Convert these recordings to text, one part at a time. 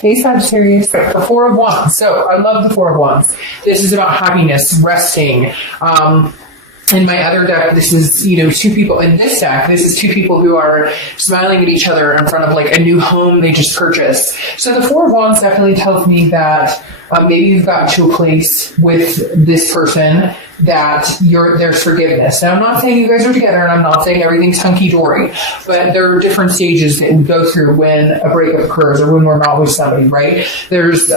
Hey, Sagittarius, the Four of Wands. So I love the Four of Wands. This is about happiness, resting. In my other deck, this is, two people. In this deck, this is two people who are smiling at each other in front of like a new home they just purchased. So the Four of Wands definitely tells me that maybe you've gotten to a place with this person that there's forgiveness. Now, I'm not saying you guys are together, and I'm not saying everything's hunky-dory, but there are different stages that we go through when a breakup occurs or when we're not with somebody, right? There's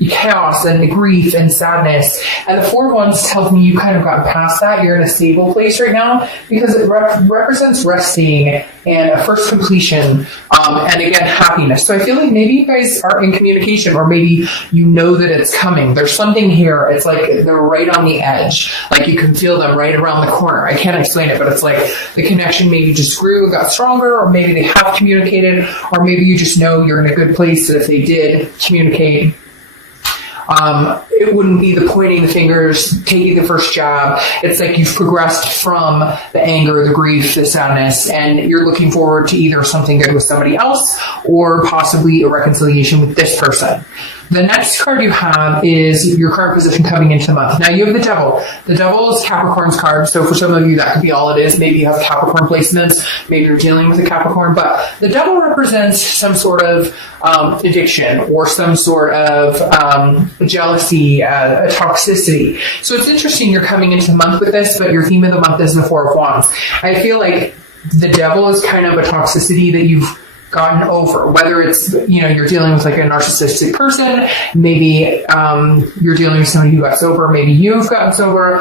chaos and grief and sadness, and the Four of Wands tells me you kind of got past that. You're in a stable place right now because it represents resting and a first completion, and again, happiness. So I feel like maybe you guys are in communication, or maybe you know that it's coming. There's something here. It's like they're right on the edge. Like you can feel them right around the corner. I can't explain it, but it's like the connection maybe just grew and got stronger, or maybe they have communicated, or maybe you just know you're in a good place that if they did communicate, it wouldn't be the pointing the fingers, taking the first jab. It's like you've progressed from the anger, the grief, the sadness, and you're looking forward to either something good with somebody else or possibly a reconciliation with this person. The next card you have is your current position coming into the month. Now you have the Devil. The Devil is Capricorn's card, so for some of you that could be all it is. Maybe you have Capricorn placements, maybe you're dealing with a Capricorn, but the Devil represents some sort of addiction or some sort of jealousy, a toxicity. So it's interesting you're coming into the month with this, but your theme of the month is the Four of Wands. I feel like the Devil is kind of a toxicity that you've gotten over, whether it's, you're dealing with like a narcissistic person, maybe you're dealing with somebody who got sober, maybe you've gotten sober.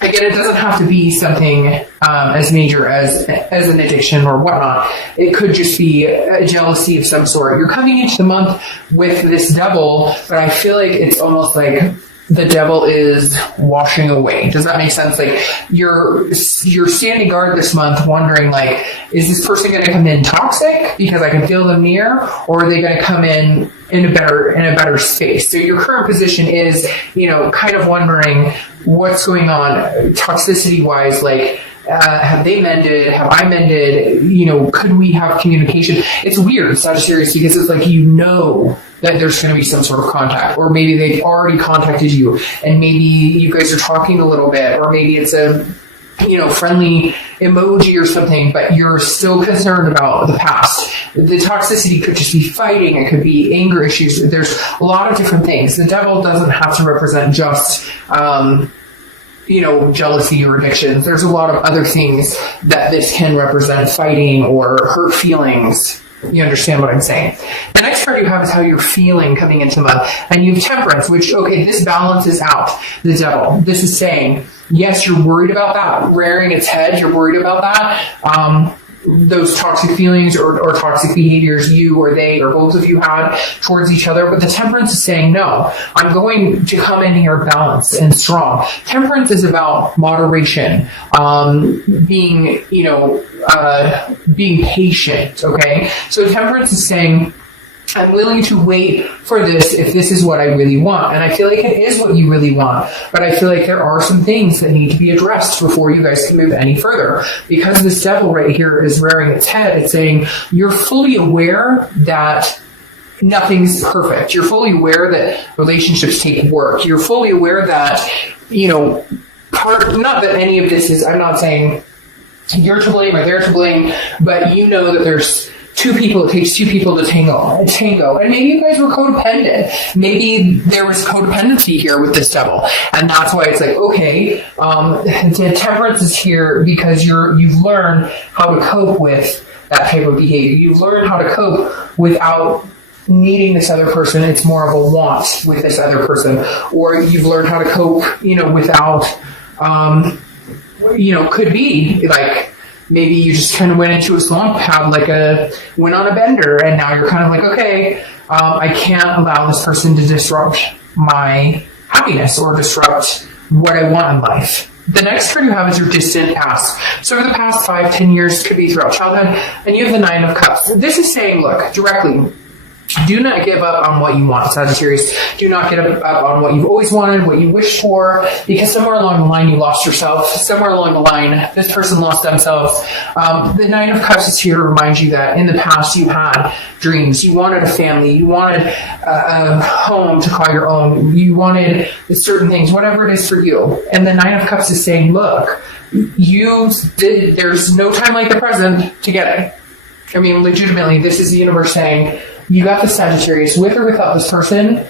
Again, it doesn't have to be something as major as an addiction or whatnot. It could just be a jealousy of some sort. You're coming into the month with this Devil, but I feel like it's almost like the Devil is washing away. Does that make sense? Like you're standing guard this month wondering, like, is this person going to come in toxic because I can feel them near, or are they going to come in a better space? So your current position is, kind of wondering what's going on toxicity wise, like, have they mended? Have I mended? Could we have communication? It's weird, Sagittarius, because it's like, that there's going to be some sort of contact, or maybe they've already contacted you and maybe you guys are talking a little bit, or maybe it's a, friendly emoji or something, but you're still concerned about the past. The toxicity could just be fighting. It could be anger issues. There's a lot of different things. The Devil doesn't have to represent just, jealousy or addictions. There's a lot of other things that this can represent, fighting or hurt feelings. You understand what I'm saying? The next card you have is how you're feeling coming into the month. And you have Temperance, which, this balances out the Devil. This is saying, yes, you're worried about that rearing its head. You're worried about that. Those toxic feelings or toxic behaviors you or they or both of you had towards each other. But the Temperance is saying, no, I'm going to come in here balanced and strong. Temperance is about moderation, being patient, okay? So Temperance is saying, I'm willing to wait for this if this is what I really want. And I feel like it is what you really want. But I feel like there are some things that need to be addressed before you guys can move any further. Because this Devil right here is rearing its head, it's saying you're fully aware that nothing's perfect. You're fully aware that relationships take work. You're fully aware that, not that any of this is, I'm not saying you're to blame or they're to blame, but you know that there's two people, it takes two people to tango. And maybe you guys were codependent. Maybe there was codependency here with this Devil. And that's why it's like, okay, the Temperance is here because you've learned how to cope with that type of behavior. You've learned how to cope without needing this other person. It's more of a want with this other person. Or you've learned how to cope, without, could be like, maybe you just kind of went into a slump, went on a bender, and now you're kind of like, okay, I can't allow this person to disrupt my happiness or disrupt what I want in life. The next card you have is your distant past. So over the past 5-10 years, could be throughout childhood, and you have the Nine of Cups. This is saying, look, directly, Do not give up on what you want, Sagittarius. Do not give up on what you've always wanted, what you wished for, because somewhere along the line you lost yourself. Somewhere along the line, this person lost themselves. The Nine of Cups is here to remind you that in the past you had dreams. You wanted a family. You wanted a home to call your own. You wanted certain things, whatever it is for you. And the Nine of Cups is saying, look, there's no time like the present to get it. I mean, legitimately, this is the universe saying, you got the Sagittarius, with or without this person.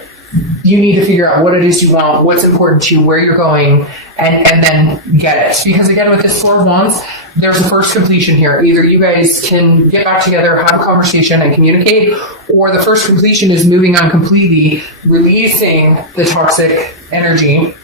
You need to figure out what it is you want, what's important to you, where you're going, and then get it. Because again, with this Four of Wands, there's a first completion here. Either you guys can get back together, have a conversation, and communicate, or the first completion is moving on completely, releasing the toxic energy,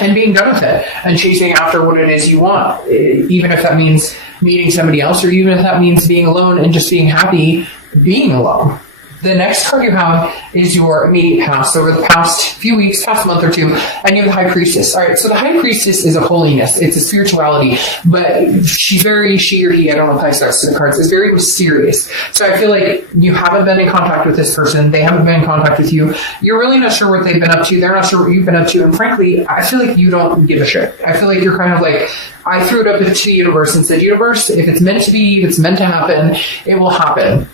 and being done with it, and chasing after what it is you want. Even if that means meeting somebody else, or even if that means being alone and just being happy being alone. The next card you have is your immediate past, over the past few weeks, past month or two, and you have the High Priestess. All right, so the High Priestess is a holiness. It's a spirituality, but she or he, I don't know if I starts to the cards, is very mysterious. So I feel like you haven't been in contact with this person. They haven't been in contact with you. You're really not sure what they've been up to. They're not sure what you've been up to. And frankly, I feel like you don't give a shit. I feel like you're kind of like, I threw it up to the universe and said, universe, if it's meant to be, if it's meant to happen, it will happen.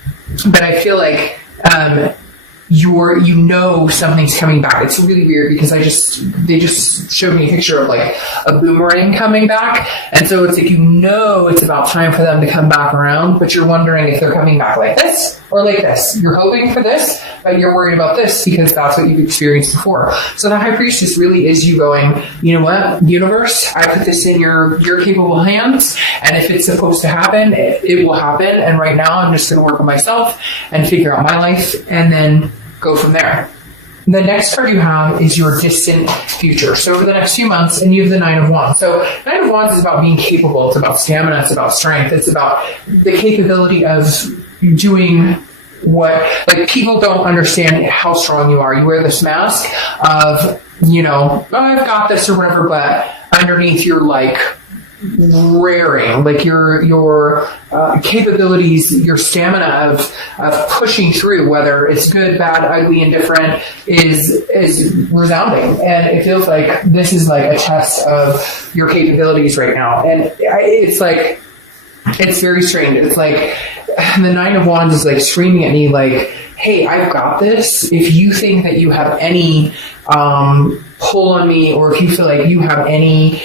But I feel like you know something's coming back. It's really weird because they just showed me a picture of like a boomerang coming back, and so it's like it's about time for them to come back around, but you're wondering if they're coming back like this or like this. You're hoping for this, but you're worried about this because that's what you've experienced before. So the High Priestess really is you going, you know what, universe, I put this in your capable hands, and if it's supposed to happen, it will happen, and right now I'm just going to work on myself and figure out my life, and then go from there. The next card you have is your distant future. So over the next few months, and you have the Nine of Wands. So Nine of Wands is about being capable. It's about stamina. It's about strength. It's about the capability of doing what, like, people don't understand how strong you are. You wear this mask of, oh, I've got this or whatever, but underneath you're like raring, like your capabilities, your stamina of pushing through, whether it's good, bad, ugly, indifferent, is resounding. And it feels like this is like a test of your capabilities right now. And it's like, it's very strange. It's like the Nine of Wands is like screaming at me like, hey, I've got this. If you think that you have any pull on me, or if you feel like you have any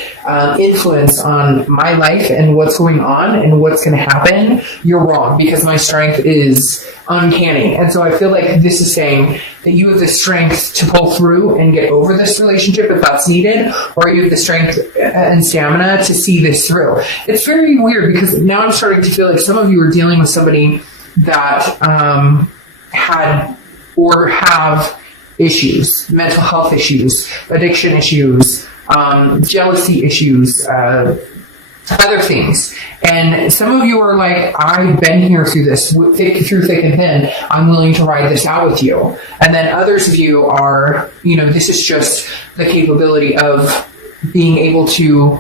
influence on my life and what's going on and what's going to happen, you're wrong, because my strength is uncanny. And so I feel like this is saying that you have the strength to pull through and get over this relationship if that's needed, or you have the strength and stamina to see this through. It's very weird because now I'm starting to feel like some of you are dealing with somebody that had or have issues, mental health issues, addiction issues, jealousy issues, other things. And some of you are like, I've been here through this, through thick and thin. I'm willing to ride this out with you. And then others of you are, this is just the capability of being able to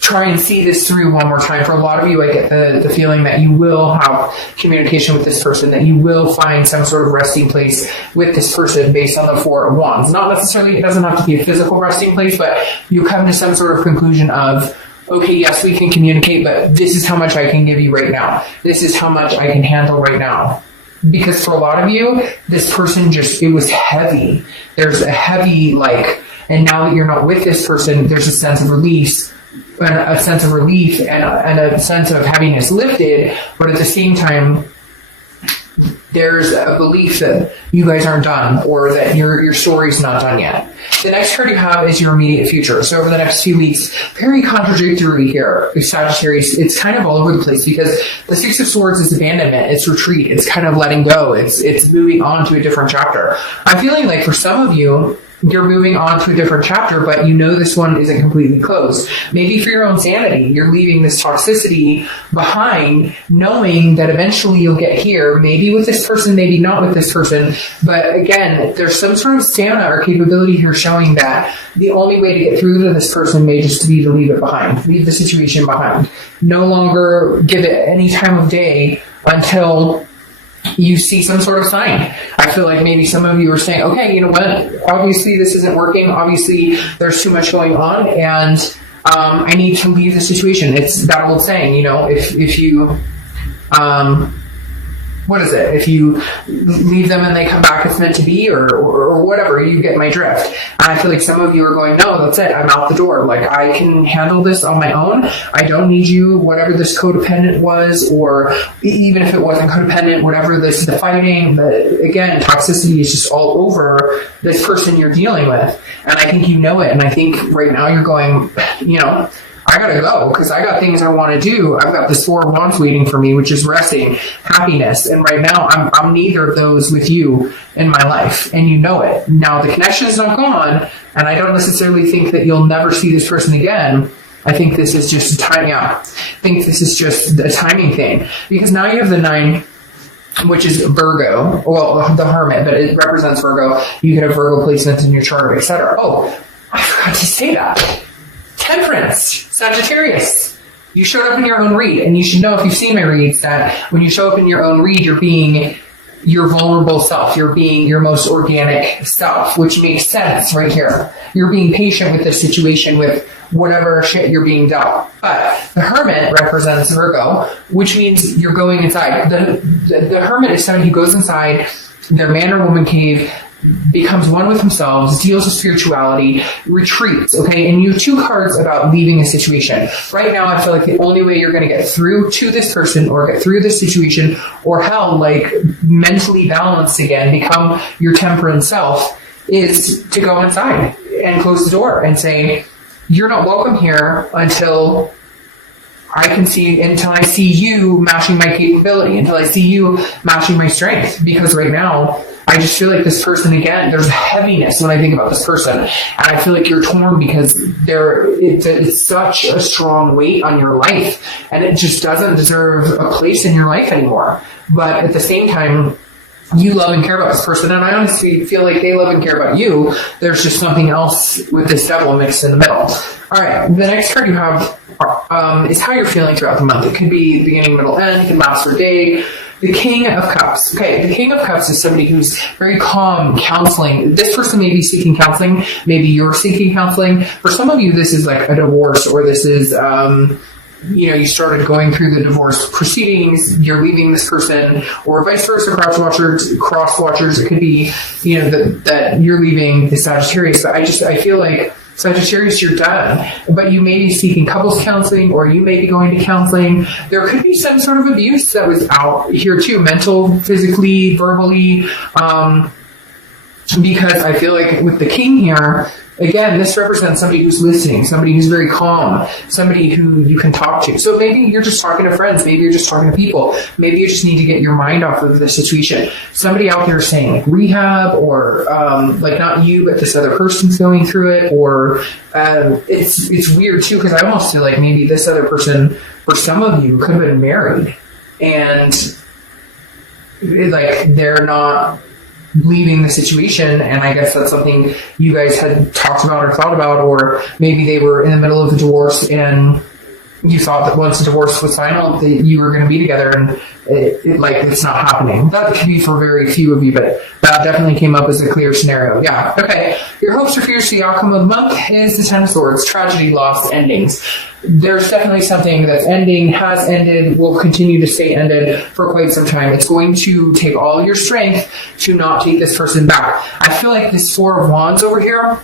try and see this through one more time. For a lot of you, I get the feeling that you will have communication with this person, that you will find some sort of resting place with this person based on the Four of Wands. Not necessarily, it doesn't have to be a physical resting place, but you come to some sort of conclusion of, okay, yes, we can communicate, but this is how much I can give you right now. This is how much I can handle right now. Because for a lot of you, this person it was heavy. There's a heavy, and now that you're not with this person, there's a sense of release, and a sense of relief, and a sense of happiness lifted, but at the same time, there's a belief that you guys aren't done, or that your story's not done yet. The next card you have is your immediate future. So over the next few weeks, very contradictory here, Sagittarius. It's kind of all over the place because the Six of Swords is abandonment, it's retreat, it's kind of letting go, it's moving on to a different chapter. I'm feeling like for some of you, you're moving on to a different chapter, but this one isn't completely closed. Maybe for your own sanity, you're leaving this toxicity behind, knowing that eventually you'll get here, maybe with this person, maybe not with this person. But again, there's some sort of stamina or capability here showing that the only way to get through to this person may just be to leave it behind, leave the situation behind. No longer give it any time of day until you see some sort of sign. I feel like maybe some of you are saying, okay, you know what? Obviously this isn't working. Obviously there's too much going on, and I need to leave the situation. It's that old saying, you know, if you, what is it? If you leave them and they come back, it's meant to be, or whatever, you get my drift. And I feel like some of you are going, no, that's it. I'm out the door. Like, I can handle this on my own. I don't need you, whatever this codependent was, or even if it wasn't codependent, whatever this, the fighting, again, toxicity is just all over this person you're dealing with. And I think you know it. And I think right now you're going, you know, I gotta go because I got things I want to do. I've got this 4 of Wands waiting for me, which is resting, happiness. And right now I'm neither of those with you in my life, and you know it. Now the connection is not gone, and I don't necessarily think that you'll never see this person again. I think this is just a timing out. I think this is just a timing thing, because now you have the 9, which is Virgo, well, the Hermit, but it represents Virgo. You can have Virgo placements in your chart, etc. Oh, I forgot to say that. Temperance, Sagittarius. You showed up in your own read, and you should know if you've seen my reads that when you show up in your own read, you're being your vulnerable self. You're being your most organic self, which makes sense right here. You're being patient with this situation, with whatever shit you're being dealt. But the Hermit represents Virgo, which means you're going inside. The Hermit is somebody who goes inside their man or woman cave, becomes one with themselves, deals with spirituality, retreats, okay? And you have 2 cards about leaving a situation. Right now, I feel like the only way you're going to get through to this person or get through this situation, or hell, like mentally balanced again, become your temperance self, is to go inside and close the door and say, you're not welcome here until I see you matching my capability, until I see you matching my strength. Because right now, I just feel like this person, again, there's heaviness when I think about this person. And I feel like you're torn because it's such a strong weight on your life, and it just doesn't deserve a place in your life anymore. But at the same time, you love and care about this person, and I honestly feel like they love and care about you. There's just something else with this devil mixed in the middle. All right, the next card you have is how you're feeling throughout the month. It could be beginning, middle, end. It can last for a day. The King of Cups. Okay, the King of Cups is somebody who's very calm, counseling. This person may be seeking counseling. Maybe you're seeking counseling. For some of you, this is like a divorce, or this is, you know, you started going through the divorce proceedings, you're leaving this person, or vice versa, cross watchers. It could be, you know, that you're leaving the Sagittarius. But I feel like Sagittarius, you're done, but you may be seeking couples counseling, or you may be going to counseling. There could be some sort of abuse that was out here too, mental, physically, verbally, because I feel like with the King here, again, this represents somebody who's listening, somebody who's very calm, somebody who you can talk to. So maybe you're just talking to friends, maybe you're just talking to people, maybe you just need to get your mind off of the situation. Somebody out there saying like rehab, or like not you, but this other person's going through it, or it's weird too, because I almost feel like maybe this other person, for some of you, could have been married, and like they're not leaving the situation, and I guess that's something you guys had talked about or thought about, or maybe they were in the middle of a divorce and you thought that once the divorce was final that you were going to be together, and it's not happening. That could be for very few of you, but that definitely came up as a clear scenario. Yeah, okay. Your hopes or fears for the outcome of the month is the 10 of Swords, tragedy, loss, endings. There's definitely something that's ending, has ended, will continue to stay ended for quite some time. It's going to take all your strength to not take this person back. I feel like this 4 of Wands over here,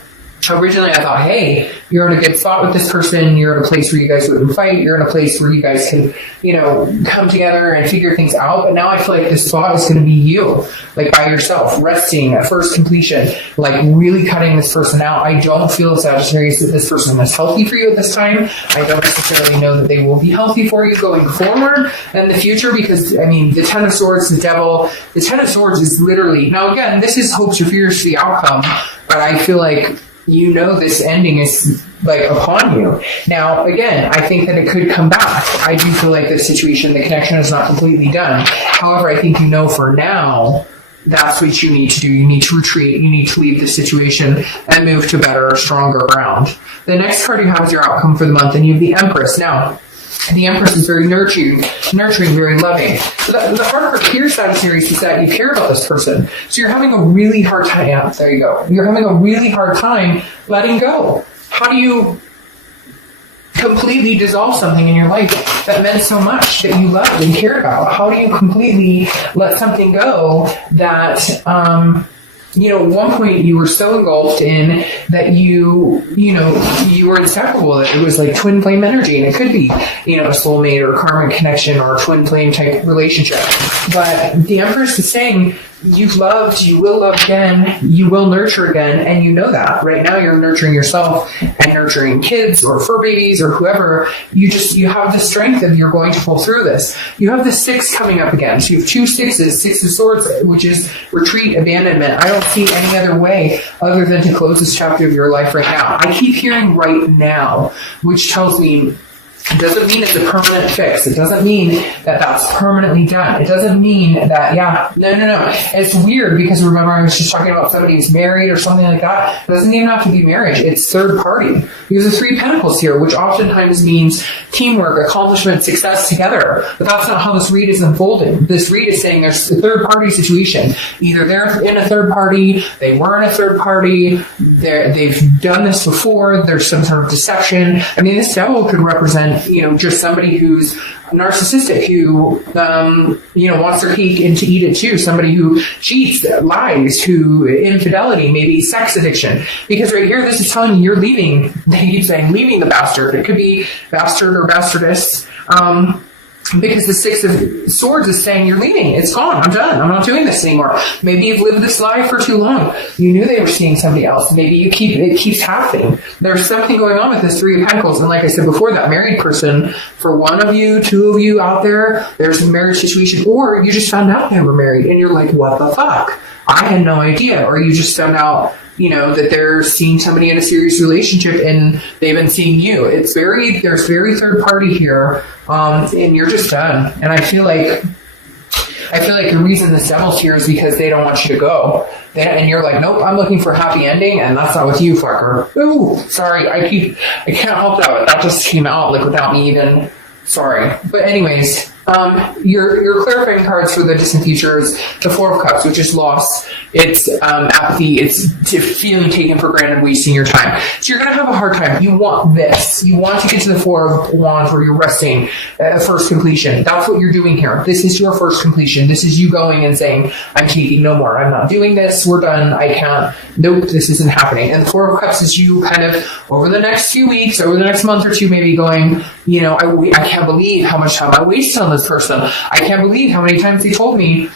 originally I thought, hey, you're in a good spot with this person, you're in a place where you guys wouldn't fight, you're in a place where you guys can, you know, come together and figure things out. But now I feel like this spot is going to be you, like by yourself, resting at first completion, like really cutting this person out. I don't feel, Sagittarius, that this person is healthy for you at this time. I don't necessarily know that they will be healthy for you going forward in the future, because I mean, the 10 of Swords, the devil, the 10 of Swords is literally, now again, this is hopes or fears for the outcome, but I feel like, you know, this ending is like upon you. Now, again, I think that it could come back. I do feel like this situation, the connection is not completely done. However, I think you know for now, that's what you need to do. You need to retreat. You need to leave the situation and move to better, stronger ground. The next card you have is your outcome for the month, and you have the Empress. Now, The Empress is very nurturing, very loving. So the hard part here, Sagittarius, is that you care about this person. So you're having a really hard time. Yeah, there you go. You're having a really hard time letting go. How do you completely dissolve something in your life that meant so much, that you loved and cared about? How do you completely let something go that, at one point you were so engulfed in that you were inseparable, that it was like twin flame energy, and it could be, a soulmate or a karmic connection or a twin flame type relationship. But the Empress is saying, you've loved, you will love again, you will nurture again, and you know that. Right now you're nurturing yourself and nurturing kids or fur babies or whoever. You have the strength and you're going to pull through this. You have the 6 coming up again. So you have 2 sixes, 6 of swords, which is retreat, abandonment. I don't see any other way other than to close this chapter of your life right now. I keep hearing right now, which tells me, it doesn't mean it's a permanent fix. It doesn't mean that that's permanently done. It doesn't mean that, no. It's weird because remember I was just talking about somebody who's married or something like that. It doesn't even have to be marriage. It's third party. Because the 3 Pentacles here, which oftentimes means teamwork, accomplishment, success together. But that's not how this read is unfolding. This read is saying there's a third party situation. Either they're in a third party, they were in a third party, they've done this before, there's some sort of deception. I mean, this devil could represent just somebody who's narcissistic, who, wants their cake and to eat it too. Somebody who cheats, lies, who infidelity, maybe sex addiction. Because right here, this is telling you you're leaving. They keep saying leaving the bastard. It could be bastard or bastardess. Because the 6 of Swords is saying you're leaving. It's gone. I'm done. I'm not doing this anymore. Maybe you've lived this life for too long. You knew they were seeing somebody else. Maybe it keeps happening. There's something going on with this 3 of Pentacles. And like I said before, that married person, for one of you, 2 of you out there, there's a marriage situation, or you just found out they were married and you're like, what the fuck? I had no idea. Or you just found out, that they're seeing somebody in a serious relationship and they've been seeing you. There's very third party here, and you're just done. And I feel like the reason this devil's here is because they don't want you to go. And you're like, nope, I'm looking for a happy ending, and that's not with you, fucker. Ooh, sorry, I can't help that. That just came out like without me even. Sorry. But anyways, your clarifying cards for the distant future is the 4 of Cups, which is loss. It's apathy. It's feeling taken for granted, wasting your time. So you're going to have a hard time. You want this. You want to get to the 4 of Wands where you're resting, first completion. That's what you're doing here. This is your first completion. This is you going and saying, I'm taking no more. I'm not doing this. We're done. I can't. Nope, this isn't happening. And the 4 of Cups is you kind of over the next few weeks, over the next month or two, maybe going, I can't believe how much time I wasted on this person. I can't believe how many times they told me,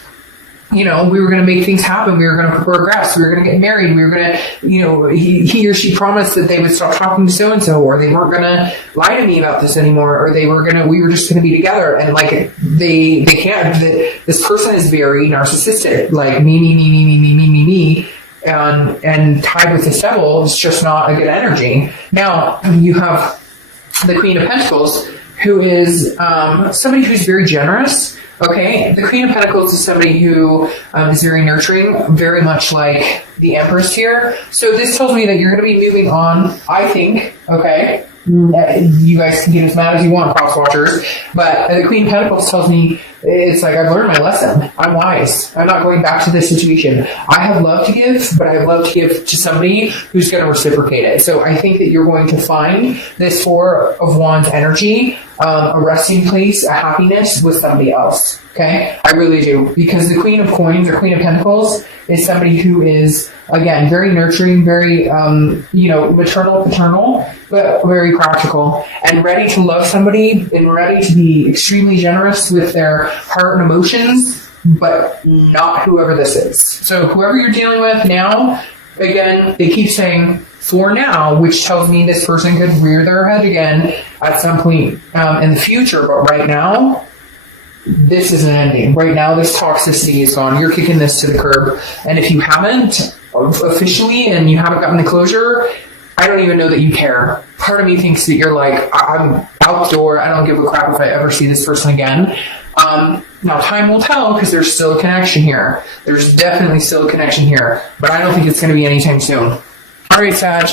we were going to make things happen. We were going to progress. We were going to get married. We were going to, he or she promised that they would stop talking to so-and-so, or they weren't going to lie to me about this anymore, or we were just going to be together. And like, they can't. This person is very narcissistic, like me. And tied with the devil is just not a good energy. Now, you have the Queen of Pentacles, who is somebody who's very generous. Okay, the Queen of Pentacles is somebody who is very nurturing, very much like the Empress here. So this tells me that you're going to be moving on, I think, okay? You guys can get as mad as you want, cross watchers. But the Queen of Pentacles tells me, it's like, I've learned my lesson. I'm wise. I'm not going back to this situation. I have love to give, but I have love to give to somebody who's going to reciprocate it. So I think that you're going to find this 4 of Wands energy, a resting place, a happiness with somebody else. Okay? I really do. Because the Queen of Coins or Queen of Pentacles is somebody who is, again, very nurturing, very, maternal, paternal, but very practical, and ready to love somebody and ready to be extremely generous with their heart and emotions, but not whoever this is. So whoever you're dealing with now, again, they keep saying for now, which tells me this person could rear their head again at some point in the future, but right now, this isn't ending. Right now, this toxicity is gone. You're kicking this to the curb. And if you haven't officially and you haven't gotten the closure, I don't even know that you care. Part of me thinks that you're like, I'm out the door. I don't give a crap if I ever see this person again. Now, time will tell because there's still a connection here. There's definitely still a connection here. But I don't think it's going to be anytime soon. All right, Sag.